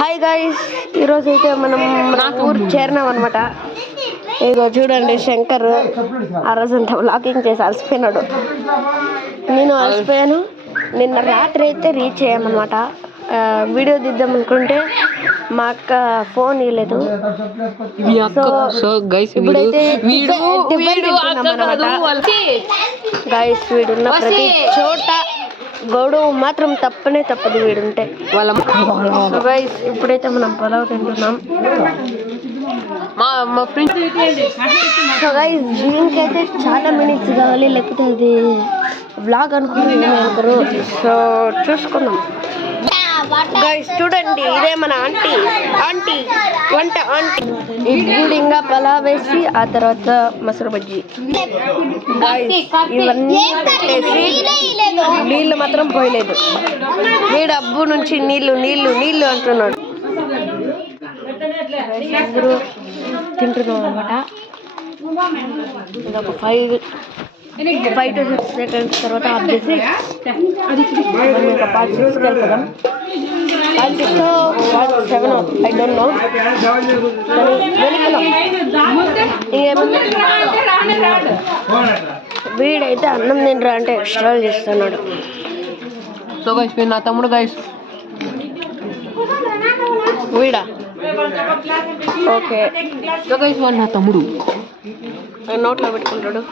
Hi guys, ఈరోజు అయితే మనం ఊరు చేరినాం అనమాట. ఇగో చూడండి, శంకర్ ఆ రోజంతా వ్లాగింగ్ చేసి అలసిపోయినాడు. నేను అలసిపోయాను. నిన్న రాత్రి అయితే రీచ్ అయ్యామన్నమాట. వీడియో తీద్దాం అనుకుంటే మా అక్క ఫోన్ ఇవ్వలేదు. సో ఇప్పుడైతే గైస్, వీడున్న ప్రతి చోట గొడవ మాత్రం తప్పదు వీడుంటే వాళ్ళ. గైస్, ఇప్పుడైతే మనం పొలావ్ తింటున్నాం. మా ఫ్రెండ్స్. సో గైస్, దీనికైతే చాలా మినిట్స్ కావాలి, లేకపోతే అది వ్లాగ్ అనుకున్నారు. సో చూసుకుందాం. గైస్ చూడండి, ఇదే మన ఆంటీ వంట ఇప్పుడు ఇంకా పలావ్ వేసి ఆ తర్వాత మసరు బజ్జీ. ఇవన్నీ పెట్టేసి నీళ్ళు మాత్రం పోయలేదు. వీడు అబ్బు నుంచి నీళ్ళు అంటున్నాడు. అందరూ తింటున్నాం అనమాట. ఇదొక 5 to 6 seconds తర్వాత ఆఫ్ చేసి ఇంకా పార్ట్ 6కి వెళ్తాం. Part 6 part 7 I don't know. వీడైతే అన్నం తినరా అంటే ఎక్స్ట్రా చేస్తున్నాడు. సో గైస్, నా తమ్ముడు గైస్. వీడా ఓకే. సో గైస్, వాడు నా తమ్ముడు. నోట్లో పెట్టుకుంటాడు.